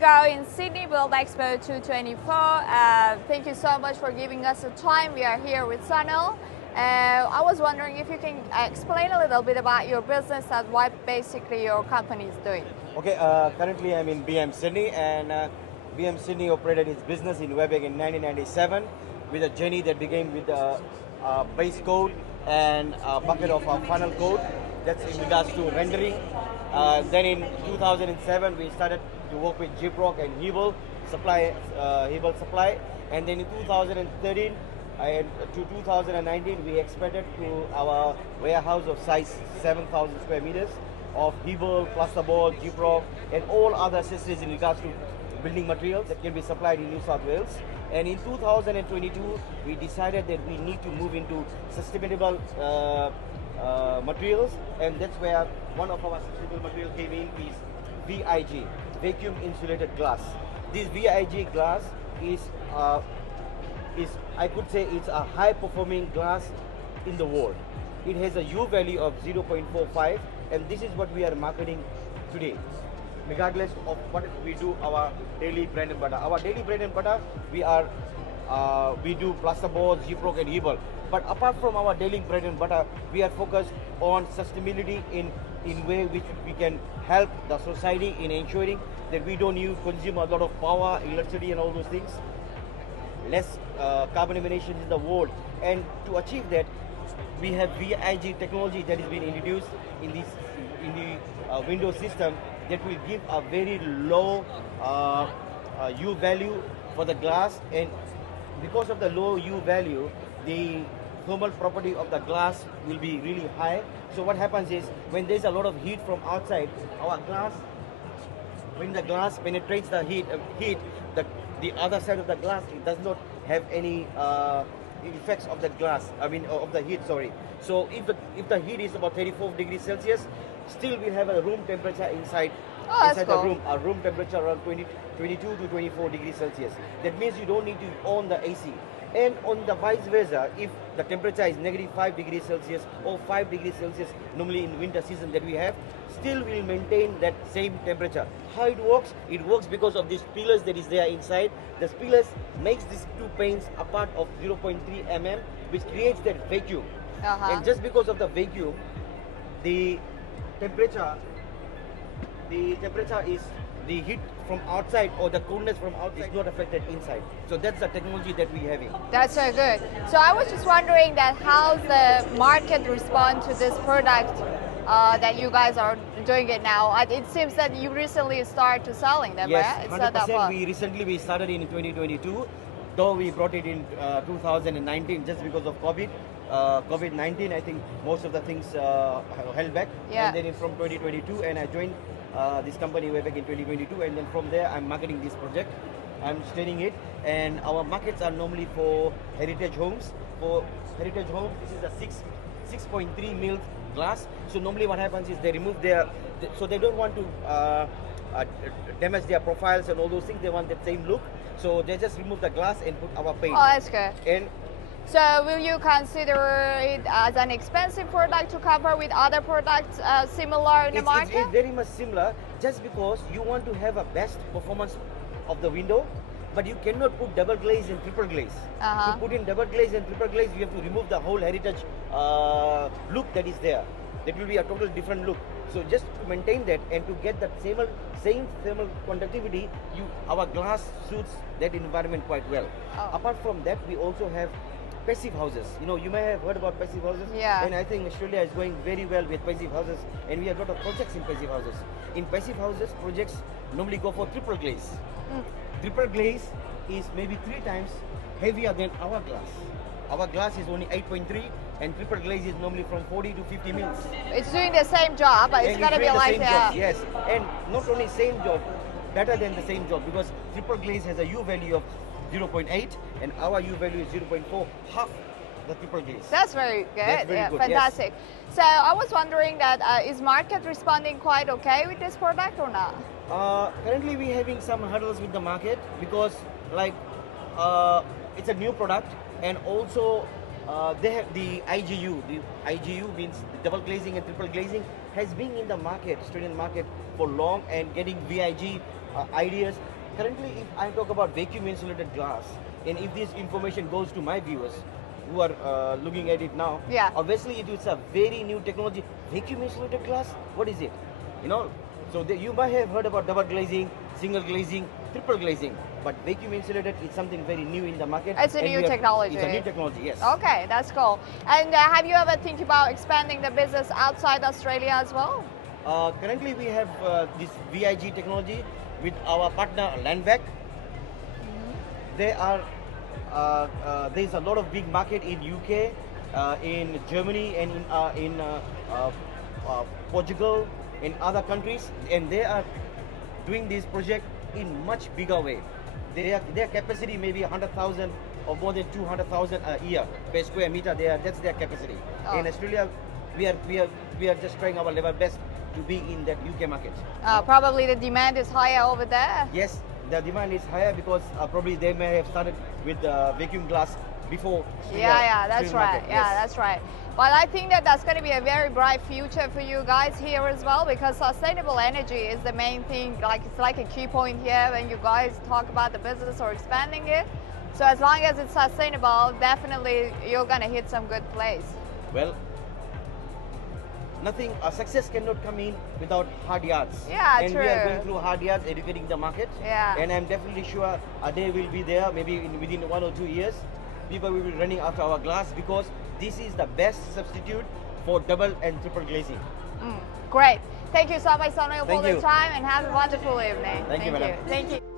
ago in Sydney Build Expo 2024. Thank you so much for giving us the time. We are here with Sunil. I was wondering if you can explain a little bit about your business and what basically your company is doing. Okay, currently I'm in BM Sydney, and BM Sydney operated its business in Quebec in 1997 with a journey that began with a base code and a bucket of funnel code. That's in regards to rendering. Then in 2007 we started to work with Gyprock and Hebel supply, and then in 2013 and to 2019 we expanded to our warehouse of size 7,000 square meters of Hebel, plasterboard, Gyprock, and all other accessories in regards to building materials that can be supplied in New South Wales. And in 2022 we decided that we need to move into sustainable materials, and that's where one of our sustainable materials came in is VIG, vacuum insulated glass. This VIG glass is I could say it's a high performing glass in the world. It has a U value of 0.45, and this is what we are marketing today. Regardless of what we do, our daily bread and butter. Our daily bread and butter, we do plasterboard, Gyprock and Hebel. But apart from our daily bread and butter, we are focused on sustainability in way which we can help the society in ensuring that we don't consume a lot of power, electricity and all those things. Less carbon emissions in the world. And to achieve that, we have VIG technology that has been introduced in the window system that will give a very low U value for the glass, and because of the low U value, the thermal property of the glass will be really high. So what happens is, when there's a lot of heat from outside, our glass, when the glass penetrates the heat, the other side of the glass, it does not have any effects of the glass, of the heat, sorry. So if the heat is about 34 degrees Celsius, still we have a room temperature inside the room, a room temperature around 22 to 24 degrees Celsius. That means you don't need to on the AC. And on the vice versa, if the temperature is negative 5 degrees Celsius or 5 degrees Celsius, normally in winter season that we have, still we'll maintain that same temperature. How it works? It works because of these pillars that is there inside. The pillars makes these two panes apart of 0.3 mm, which creates that vacuum. And just because of the vacuum, the temperature is the heat from outside or the coolness from outside is not affected inside. So that's the technology that we're having. That's so good. So I was just wondering that how the market respond to this product that you guys are doing it now. It seems that you recently started selling them, yes, right? Yes, 100%. We started in 2022, though we brought it in 2019 just because of COVID-19. I think most of the things held back. Yeah. And then from 2022, and I joined this company way back in 2022, and then from there I'm marketing this project. I'm studying it, and our markets are normally for heritage homes. For heritage homes, this is a 6.3 mil glass. So normally what happens is they remove so they don't want to damage their profiles and all those things. They want that same look, so they just remove the glass and put our paint. Oh, that's good. And so will you consider it as an expensive product to compare with other products similar in the market? It's very much similar, just because you want to have a best performance of the window, but you cannot put double glaze and triple glaze. To put in double glaze and triple glaze, you have to remove the whole heritage look that is there. That will be a total different look. So just to maintain that and to get that same thermal conductivity, our glass suits that environment quite well. Apart from that, we also have passive houses. You may have heard about passive houses. Yeah. And I think Australia is going very well with passive houses, and we have a lot of projects in passive houses. In passive houses, projects normally go for triple glaze. Triple glaze is maybe 3 times heavier than our glass. Our glass is only 8.3, and triple glaze is normally from 40 to 50 mils. It's doing the same job, but it's going to be like that. Yes, and not only same job, better than the same job, because triple glaze has a U value of 0.8, and our U value is 0.4, half the triple glaze. That's very good. That's very good. Fantastic. Yes. So I was wondering that is market responding quite okay with this product or not? Currently we're having some hurdles with the market because it's a new product, and also they have the IGU. The IGU means double glazing and triple glazing has been in the market, Australian market, for long, and getting VIG ideas. Currently, if I talk about vacuum insulated glass, and if this information goes to my viewers who are looking at it now, Yeah. obviously it is a very new technology. Vacuum insulated glass, what is it? You know, so you might have heard about double glazing, single glazing, triple glazing, but vacuum insulated is something very new in the market. It's a and new technology. It's a new technology, yes. Okay, that's cool. And have you ever think about expanding the business outside Australia as well? Currently, we have this VIG technology with our partner Landvac. They are there's a lot of big market in UK, in Germany, and in Portugal, in other countries, and they are doing this project in much bigger way. Their capacity may be 100,000 or more than 200,000 a year per square meter. That's their capacity. Oh. In Australia, we are just trying our level best to be in that UK market. Probably the demand is higher over there. Yes, the demand is higher because probably they may have started with vacuum glass before. Yeah, that's right. Market. Yeah, Yes. that's right. But I think that that's going to be a very bright future for you guys here as well, because sustainable energy is the main thing. Like, it's like a key point here when you guys talk about the business or expanding it. So as long as it's sustainable, definitely you're going to hit some good place. Well, success cannot come in without hard yards. Yeah, and true. we are going through hard yards, educating the market. Yeah. And I'm definitely sure a day will be there, maybe within 1 or 2 years, people will be running after our glass because this is the best substitute for double and triple glazing. Great. Thank you so much, Sonal, for Thank the you. time, and have a wonderful evening. Thank you, madam. Thank you.